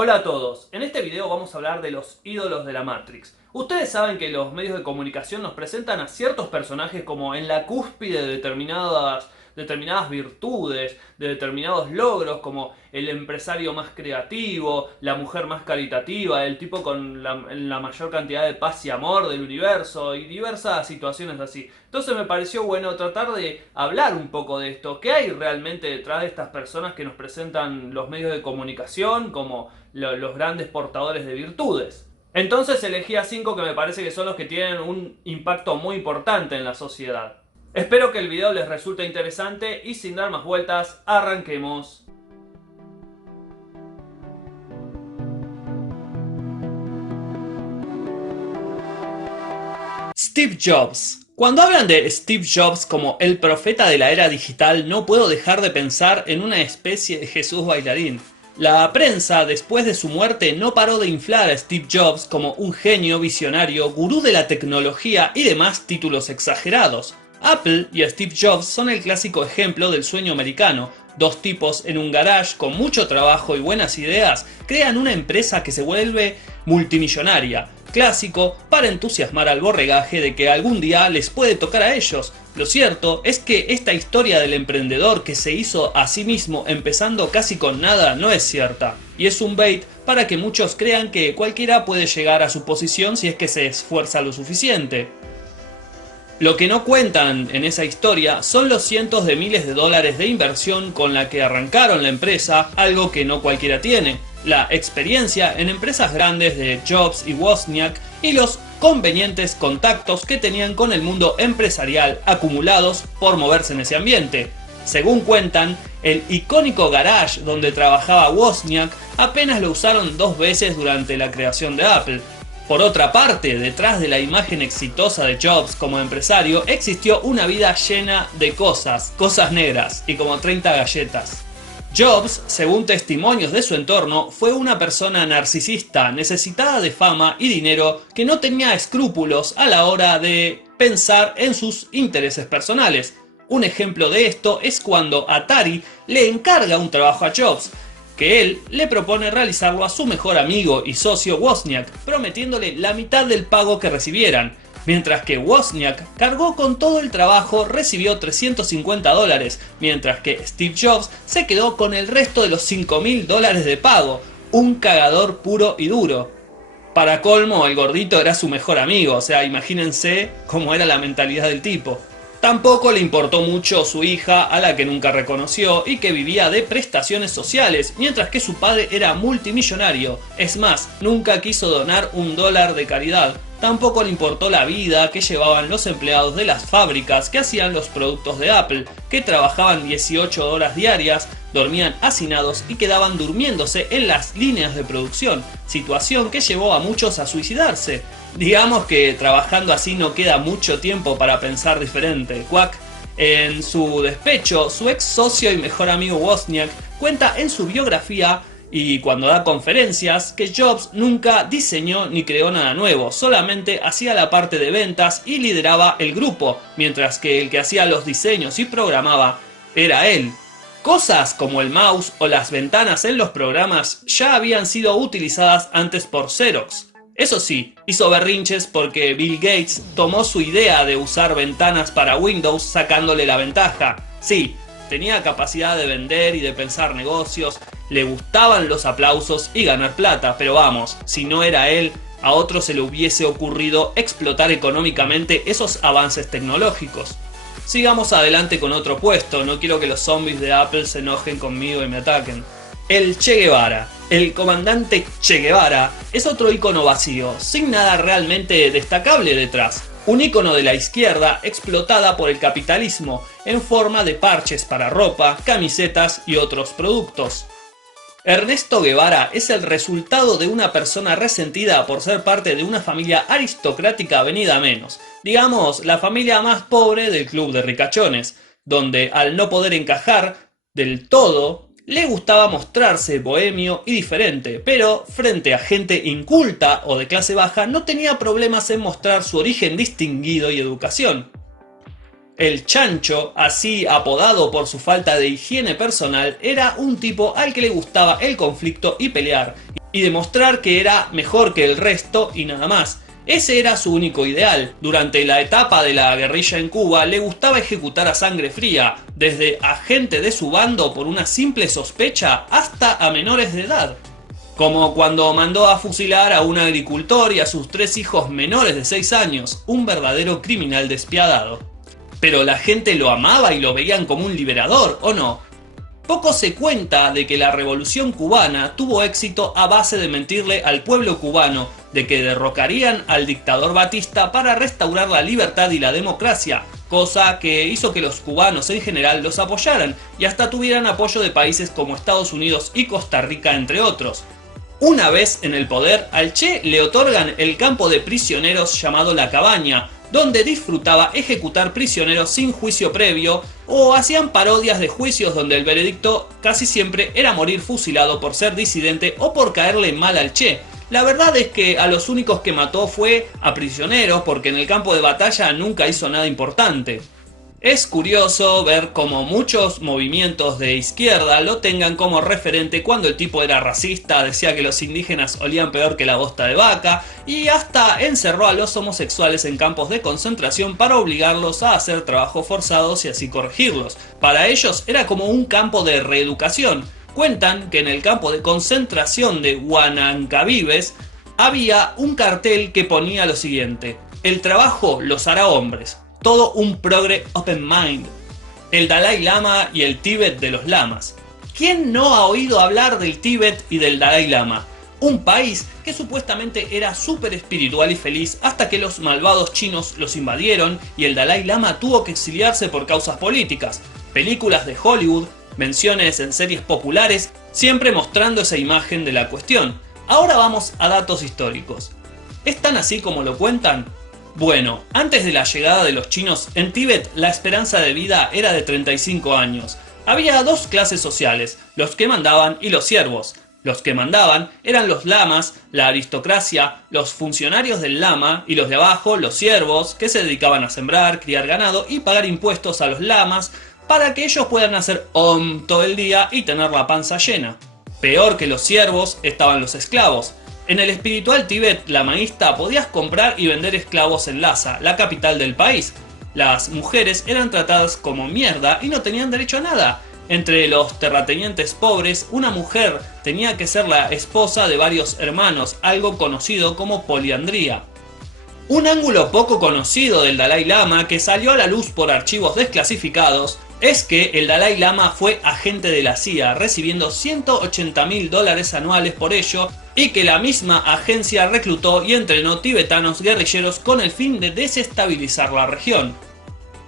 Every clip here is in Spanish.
Hola a todos, en este video vamos a hablar de los ídolos de la Matrix. Ustedes saben que los medios de comunicación nos presentan a ciertos personajes como en la cúspide de determinadas virtudes, de determinados logros, como el empresario más creativo, la mujer más caritativa, el tipo con la mayor cantidad de paz y amor del universo y diversas situaciones así. Entonces me pareció bueno tratar de hablar un poco de esto. ¿Qué hay realmente detrás de estas personas que nos presentan los medios de comunicación como los grandes portadores de virtudes? Entonces elegí a 5 que me parece que son los que tienen un impacto muy importante en la sociedad. Espero que el video les resulte interesante y sin dar más vueltas, arranquemos. Steve Jobs. Cuando hablan de Steve Jobs como el profeta de la era digital, no puedo dejar de pensar en una especie de Jesús bailarín. La prensa, después de su muerte, no paró de inflar a Steve Jobs como un genio visionario, gurú de la tecnología y demás títulos exagerados. Apple y Steve Jobs son el clásico ejemplo del sueño americano. Dos tipos en un garage con mucho trabajo y buenas ideas crean una empresa que se vuelve multimillonaria. Clásico para entusiasmar al borregaje de que algún día les puede tocar a ellos. Lo cierto es que esta historia del emprendedor que se hizo a sí mismo empezando casi con nada no es cierta, y es un bait para que muchos crean que cualquiera puede llegar a su posición si es que se esfuerza lo suficiente. Lo que no cuentan en esa historia son los cientos de miles de dólares de inversión con la que arrancaron la empresa, algo que no cualquiera tiene, la experiencia en empresas grandes de Jobs y Wozniak y los convenientes contactos que tenían con el mundo empresarial acumulados por moverse en ese ambiente. Según cuentan, el icónico garage donde trabajaba Wozniak apenas lo usaron 2 veces durante la creación de Apple. Por otra parte, detrás de la imagen exitosa de Jobs como empresario, existió una vida llena de cosas negras y como 30 galletas. Jobs, según testimonios de su entorno, fue una persona narcisista, necesitada de fama y dinero, que no tenía escrúpulos a la hora de pensar en sus intereses personales. Un ejemplo de esto es cuando Atari le encarga un trabajo a Jobs, que él le propone realizarlo a su mejor amigo y socio Wozniak, prometiéndole la mitad del pago que recibieran. Mientras que Wozniak cargó con todo el trabajo, recibió $350, mientras que Steve Jobs se quedó con el resto de los $5.000 de pago. Un cagador puro y duro. Para colmo, el gordito era su mejor amigo, o sea, imagínense cómo era la mentalidad del tipo. Tampoco le importó mucho su hija, a la que nunca reconoció y que vivía de prestaciones sociales, mientras que su padre era multimillonario. Es más, nunca quiso donar $1 de caridad. Tampoco le importó la vida que llevaban los empleados de las fábricas que hacían los productos de Apple, que trabajaban 18 horas diarias, dormían hacinados y quedaban durmiéndose en las líneas de producción, situación que llevó a muchos a suicidarse. Digamos que trabajando así no queda mucho tiempo para pensar diferente, cuac. En su despecho, su ex socio y mejor amigo Wozniak cuenta en su biografía y cuando da conferencias que Jobs nunca diseñó ni creó nada nuevo, solamente hacía la parte de ventas y lideraba el grupo, mientras que el que hacía los diseños y programaba era él. Cosas como el mouse o las ventanas en los programas ya habían sido utilizadas antes por Xerox. Eso sí, hizo berrinches porque Bill Gates tomó su idea de usar ventanas para Windows sacándole la ventaja. Sí, tenía capacidad de vender y de pensar negocios, le gustaban los aplausos y ganar plata, pero vamos, si no era él, a otro se le hubiese ocurrido explotar económicamente esos avances tecnológicos. Sigamos adelante con otro puesto, no quiero que los zombies de Apple se enojen conmigo y me ataquen. El Che Guevara. El comandante Che Guevara es otro icono vacío, sin nada realmente destacable detrás. Un icono de la izquierda explotada por el capitalismo en forma de parches para ropa, camisetas y otros productos. Ernesto Guevara es el resultado de una persona resentida por ser parte de una familia aristocrática venida a menos, digamos la familia más pobre del club de ricachones, donde al no poder encajar del todo, le gustaba mostrarse bohemio y diferente, pero frente a gente inculta o de clase baja no tenía problemas en mostrar su origen distinguido y educación. El Chancho, así apodado por su falta de higiene personal, era un tipo al que le gustaba el conflicto y pelear, y demostrar que era mejor que el resto y nada más. Ese era su único ideal. Durante la etapa de la guerrilla en Cuba le gustaba ejecutar a sangre fría, desde a gente de su bando por una simple sospecha hasta a menores de edad. Como cuando mandó a fusilar a un agricultor y a sus 3 hijos menores de 6 años, un verdadero criminal despiadado. Pero la gente lo amaba y lo veían como un liberador, ¿o no? Poco se cuenta de que la revolución cubana tuvo éxito a base de mentirle al pueblo cubano de que derrocarían al dictador Batista para restaurar la libertad y la democracia, cosa que hizo que los cubanos en general los apoyaran y hasta tuvieran apoyo de países como Estados Unidos y Costa Rica, entre otros. Una vez en el poder, al Che le otorgan el campo de prisioneros llamado La Cabaña, donde disfrutaba ejecutar prisioneros sin juicio previo, o hacían parodias de juicios donde el veredicto casi siempre era morir fusilado por ser disidente o por caerle mal al Che. La verdad es que a los únicos que mató fue a prisioneros, porque en el campo de batalla nunca hizo nada importante. Es curioso ver cómo muchos movimientos de izquierda lo tengan como referente cuando el tipo era racista, decía que los indígenas olían peor que la bosta de vaca y hasta encerró a los homosexuales en campos de concentración para obligarlos a hacer trabajos forzados y así corregirlos. Para ellos era como un campo de reeducación. Cuentan que en el campo de concentración de Guanacavives había un cartel que ponía lo siguiente: el trabajo los hará hombres. Todo un progre open mind. El Dalai Lama y el Tíbet de los lamas. ¿Quién no ha oído hablar del Tíbet y del Dalai Lama? Un país que supuestamente era súper espiritual y feliz hasta que los malvados chinos los invadieron y el Dalai Lama tuvo que exiliarse por causas políticas. Películas de Hollywood, menciones en series populares, siempre mostrando esa imagen de la cuestión. Ahora vamos a datos históricos. ¿Es tan así como lo cuentan? Bueno, antes de la llegada de los chinos en Tíbet, la esperanza de vida era de 35 años. Había 2 clases sociales, los que mandaban y los siervos. Los que mandaban eran los lamas, la aristocracia, los funcionarios del lama, y los de abajo, los siervos, que se dedicaban a sembrar, criar ganado y pagar impuestos a los lamas para que ellos puedan hacer om todo el día y tener la panza llena. Peor que los siervos estaban los esclavos. En el espiritual Tíbet lamaísta podías comprar y vender esclavos en Lhasa, la capital del país. Las mujeres eran tratadas como mierda y no tenían derecho a nada. Entre los terratenientes pobres, una mujer tenía que ser la esposa de varios hermanos, algo conocido como poliandría. Un ángulo poco conocido del Dalai Lama, que salió a la luz por archivos desclasificados, es que el Dalai Lama fue agente de la CIA, recibiendo $180.000 anuales por ello, y que la misma agencia reclutó y entrenó tibetanos guerrilleros con el fin de desestabilizar la región.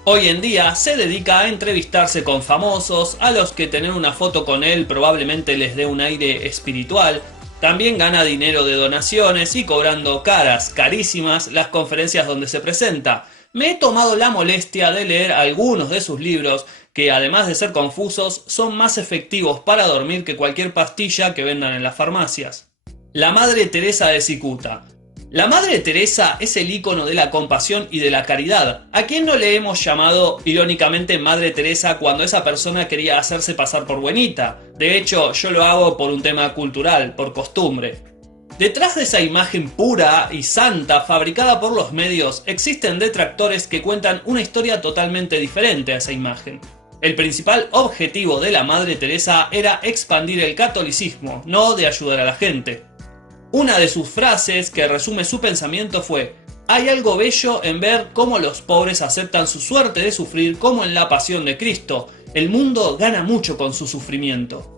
Hoy en día se dedica a entrevistarse con famosos, a los que tener una foto con él probablemente les dé un aire espiritual. También gana dinero de donaciones y cobrando carísimas las conferencias donde se presenta. Me he tomado la molestia de leer algunos de sus libros, que además de ser confusos, son más efectivos para dormir que cualquier pastilla que vendan en las farmacias. La Madre Teresa de Cicuta. La Madre Teresa es el ícono de la compasión y de la caridad. ¿A quién no le hemos llamado irónicamente Madre Teresa cuando esa persona quería hacerse pasar por buenita? De hecho, yo lo hago por un tema cultural, por costumbre. Detrás de esa imagen pura y santa fabricada por los medios, existen detractores que cuentan una historia totalmente diferente a esa imagen. El principal objetivo de la Madre Teresa era expandir el catolicismo, no de ayudar a la gente. Una de sus frases que resume su pensamiento fue: hay algo bello en ver cómo los pobres aceptan su suerte de sufrir como en la pasión de Cristo. El mundo gana mucho con su sufrimiento.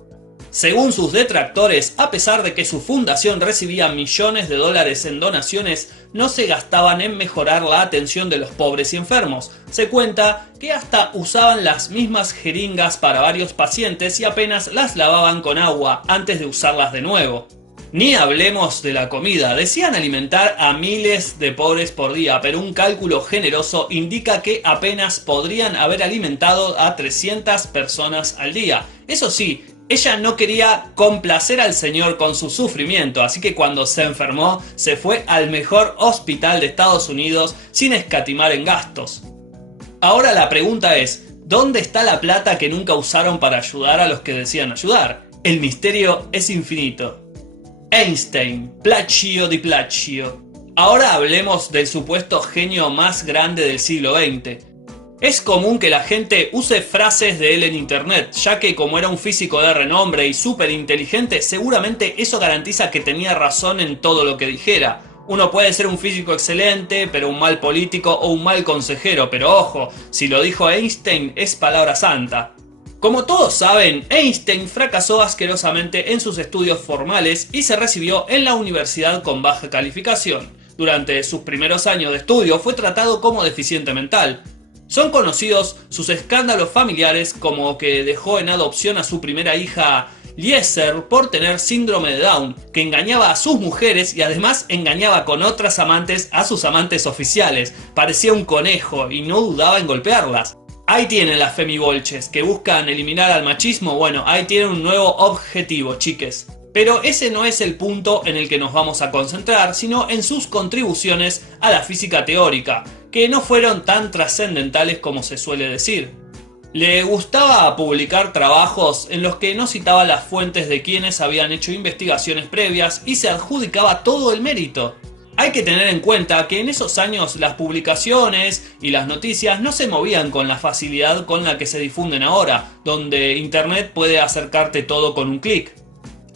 Según sus detractores, a pesar de que su fundación recibía millones de dólares en donaciones, no se gastaban en mejorar la atención de los pobres y enfermos. Se cuenta que hasta usaban las mismas jeringas para varios pacientes y apenas las lavaban con agua antes de usarlas de nuevo. Ni hablemos de la comida. Decían alimentar a miles de pobres por día, pero un cálculo generoso indica que apenas podrían haber alimentado a 300 personas al día. Eso sí, ella no quería complacer al Señor con su sufrimiento, así que cuando se enfermó, se fue al mejor hospital de Estados Unidos sin escatimar en gastos. Ahora la pregunta es: ¿dónde está la plata que nunca usaron para ayudar a los que decían ayudar? El misterio es infinito. Einstein, Placcio di Placcio. Ahora hablemos del supuesto genio más grande del siglo XX. Es común que la gente use frases de él en internet, ya que como era un físico de renombre y súper inteligente, seguramente eso garantiza que tenía razón en todo lo que dijera. Uno puede ser un físico excelente, pero un mal político o un mal consejero, pero ojo, si lo dijo Einstein es palabra santa. Como todos saben, Einstein fracasó asquerosamente en sus estudios formales y se recibió en la universidad con baja calificación. Durante sus primeros años de estudio fue tratado como deficiente mental. Son conocidos sus escándalos familiares, como que dejó en adopción a su primera hija Lieser por tener síndrome de Down, que engañaba a sus mujeres y además engañaba con otras amantes a sus amantes oficiales. Parecía un conejo y no dudaba en golpearlas. Ahí tienen las femibolches que buscan eliminar al machismo. Bueno, ahí tienen un nuevo objetivo, chiques. Pero ese no es el punto en el que nos vamos a concentrar, sino en sus contribuciones a la física teórica, que no fueron tan trascendentales como se suele decir. Le gustaba publicar trabajos en los que no citaba las fuentes de quienes habían hecho investigaciones previas y se adjudicaba todo el mérito. Hay que tener en cuenta que en esos años las publicaciones y las noticias no se movían con la facilidad con la que se difunden ahora, donde internet puede acercarte todo con un clic.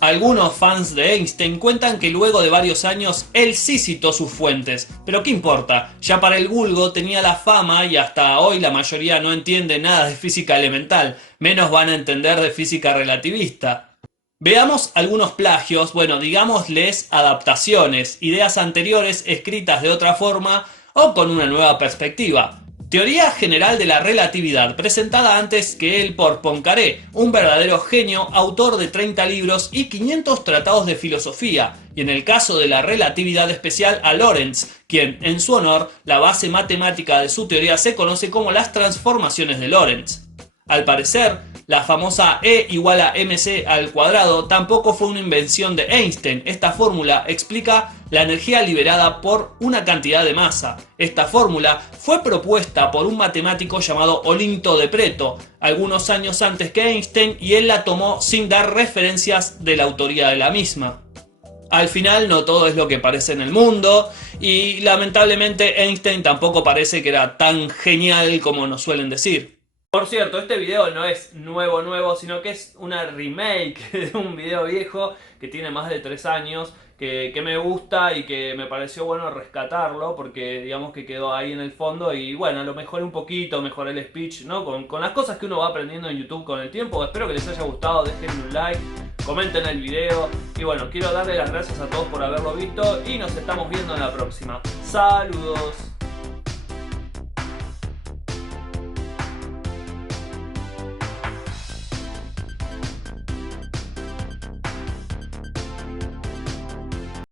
Algunos fans de Einstein cuentan que luego de varios años él sí citó sus fuentes, pero qué importa, ya para el vulgo tenía la fama y hasta hoy la mayoría no entiende nada de física elemental, menos van a entender de física relativista. Veamos algunos plagios, bueno, digámosles adaptaciones, ideas anteriores escritas de otra forma o con una nueva perspectiva. Teoría general de la relatividad, presentada antes que él por Poincaré, un verdadero genio, autor de 30 libros y 500 tratados de filosofía, y en el caso de la relatividad especial a Lorentz, quien, en su honor, la base matemática de su teoría se conoce como las transformaciones de Lorentz. Al parecer, la famosa E igual a mc al cuadrado tampoco fue una invención de Einstein. Esta fórmula explica la energía liberada por una cantidad de masa. Esta fórmula fue propuesta por un matemático llamado Olinto de Preto, algunos años antes que Einstein, y él la tomó sin dar referencias de la autoría de la misma. Al final no todo es lo que parece en el mundo, y lamentablemente Einstein tampoco parece que era tan genial como nos suelen decir. Por cierto, este video no es nuevo, sino que es una remake de un video viejo que tiene más de 3 años, que me gusta y que me pareció bueno rescatarlo, porque digamos que quedó ahí en el fondo y bueno, lo mejoré un poquito, mejoré el speech, ¿no? Con las cosas que uno va aprendiendo en YouTube con el tiempo. Espero que les haya gustado, déjenme un like, comenten el video y bueno, quiero darle las gracias a todos por haberlo visto y nos estamos viendo en la próxima. ¡Saludos!